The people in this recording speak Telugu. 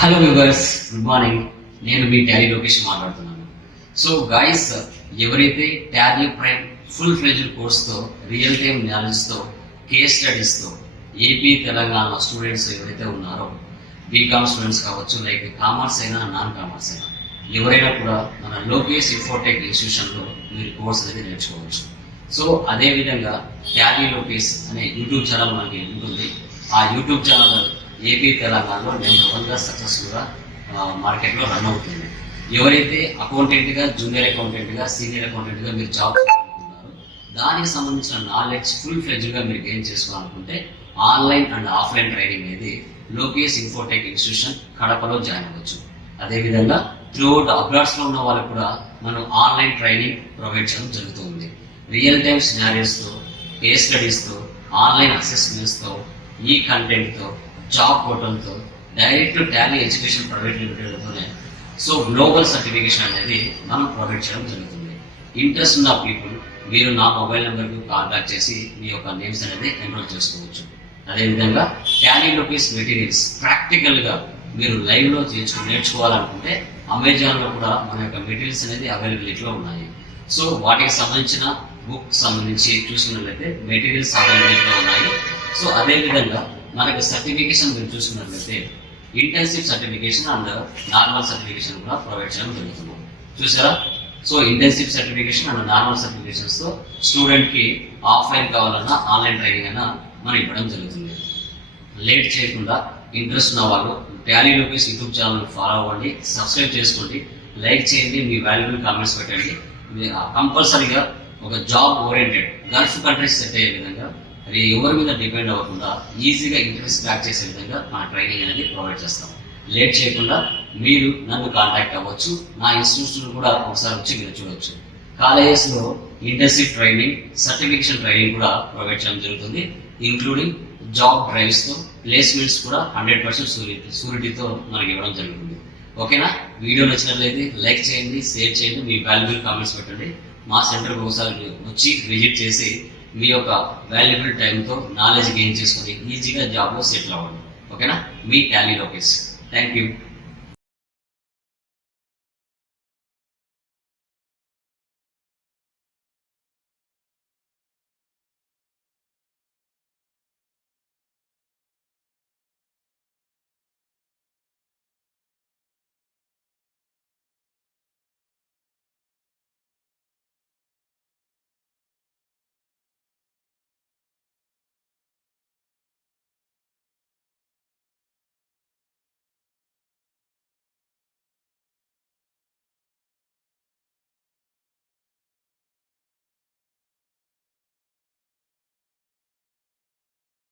Hello viewers, good morning. నేను మీ టాలీ లోకేష్ మాట్లాడుతున్నాను. సో గైస్, ఎవరైతే టాలీ ప్రైమ్ ఫుల్ ఫ్లెడ్జ్డ్ కోర్స్తో రియల్ టైమ్ నాలెడ్జ్తో కేస్ స్టడీస్తో ఏపీ తెలంగాణ స్టూడెంట్స్ ఎవరైతే ఉన్నారో, బీకామ్ స్టూడెంట్స్ కావచ్చు, లైక్ కామర్స్ అయినా నాన్ కామర్స్ అయినా ఎవరైనా కూడా మన లోకేష్ ఇన్ఫోటెక్ ఇన్స్టిట్యూషన్లో మీరు కోర్స్ అనేది నేర్చుకోవచ్చు. సో అదేవిధంగా టాలీ లోకేష్ అనే యూట్యూబ్ ఛానల్ మనకి ఉంటుంది. ఆ యూట్యూబ్ ఛానల్ ఏపీ తెలంగాణలో నెంబర్ 1గా సక్సెస్ఫుల్గా మార్కెట్లో రన్ అవుతుంది. ఎవరైతే అకౌంటెంట్గా, జూనియర్ అకౌంటెంట్గా, సీనియర్ అకౌంటెంట్గా మీరు జాబ్ చేయాలనుకుంటున్నారో, దానికి సంబంధించిన నాలెడ్జ్ ఫుల్ ఫ్లెడ్జ్గా మీరు గెయిన్ చేసుకోవాలనుకుంటే ఆన్లైన్ అండ్ ఆఫ్లైన్ ట్రైనింగ్ అనేది లోకేష్ ఇన్ఫోటెక్ ఇన్స్టిట్యూషన్ కడపలో జాయిన్ అవ్వచ్చు. అదేవిధంగా త్రూఅవుట్ అబ్రాడ్స్లో ఉన్న వాళ్ళకు కూడా మనం ఆన్లైన్ ట్రైనింగ్ ప్రొవైడ్ చేయడం జరుగుతుంది. రియల్ టైమ్ సినారియోస్తో, కేస్ స్టడీస్తో, ఆన్లైన్ అసెస్మెంట్స్తో, ఈ కంటెంట్తో, జాబ్ పోర్టల్తో, డైరెక్ట్ టాలీ ఎడ్యుకేషన్ ప్రైవేట్ లిమిటెడ్తోనే సో గ్లోబల్ సర్టిఫికేషన్ అనేది మనం ప్రొవైడ్ చేయడం జరుగుతుంది. ఇంట్రెస్ట్ ఉన్న పీపుల్ మీరు నా మొబైల్ నెంబర్కి కాంటాక్ట్ చేసి మీ యొక్క నేమ్స్ అనేది ఎన్రోల్ చేసుకోవచ్చు. అదేవిధంగా టాలీ లోకేష్ మెటీరియల్స్ ప్రాక్టికల్గా మీరు లైవ్లో నేర్చుకోవాలనుకుంటే అమెజాన్లో కూడా మన యొక్క మెటీరియల్స్ అనేది అవైలబిలిటీలో ఉన్నాయి. సో వాటికి సంబంధించిన బుక్ సంబంధించి చూసినట్లయితే మెటీరియల్స్ అవైలబిలిటీలో ఉన్నాయి. సో అదేవిధంగా మనకు సర్టిఫికేషన్ మీరు చూసుకున్నట్లయితే intensive certification and normal certification కూడా ప్రొవైడ్ చేయడం జరుగుతుంది. చూసారా? So intensive certification and normal సర్టిఫికేషన్స్తో స్టూడెంట్కి ఆఫ్లైన్ కావాలన్నా ఆన్లైన్ ట్రైనింగ్ అన్నా మనం ఇవ్వడం జరుగుతుంది. లేట్ చేయకుండా ఇంట్రెస్ట్ ఉన్న వాళ్ళు Tally Lokesh YouTube channel follow అవ్వండి, సబ్స్క్రైబ్ చేసుకోండి, లైక్ చేయండి, మీ వాల్యుబుల్ కామెంట్స్ పెట్టండి. కంపల్సరీగా ఒక job oriented Gulf countries set అయ్యే విధంగా, ఎవరి మీద డిపెండ్ అవ్వకుండా ఈజీగా ఇంటర్వ్యూస్ క్రాక్ చేసే విధంగా మన ట్రైనింగ్ అనేది ప్రొవైడ్ చేస్తాం. లేట్ చేయకుండా మీరు నన్ను కాంటాక్ట్ అవ్వచ్చు. నా ఇన్స్టిట్యూషన్ కూడా ఒకసారి వచ్చి మీరు చూడవచ్చు. కాలేజెస్లో ఇంటెన్సివ్ ట్రైనింగ్, సర్టిఫికేషన్ ట్రైనింగ్ కూడా ప్రొవైడ్ చేయడం జరుగుతుంది. ఇంక్లూడింగ్ జాబ్ డ్రైవ్స్తో, ప్లేస్మెంట్స్ కూడా 100% షూరిటీతో మనకి ఇవ్వడం జరుగుతుంది. ఓకేనా? వీడియో నచ్చినట్లయితే లైక్ చేయండి, షేర్ చేయండి, మీ వాల్యుబుల్ కామెంట్స్ పెట్టండి. మా సెంటర్కి ఒకసారి వచ్చి విజిట్ చేసి మీ యొక్క వాల్యుబుల్ టైంతో నాలెడ్జ్ గెయిన్ చేసుకొని ఈజీగా జాబ్లో సెటిల్ అవ్వండి. ఓకేనా? మీ టాలీ లోకేష్. Thank you.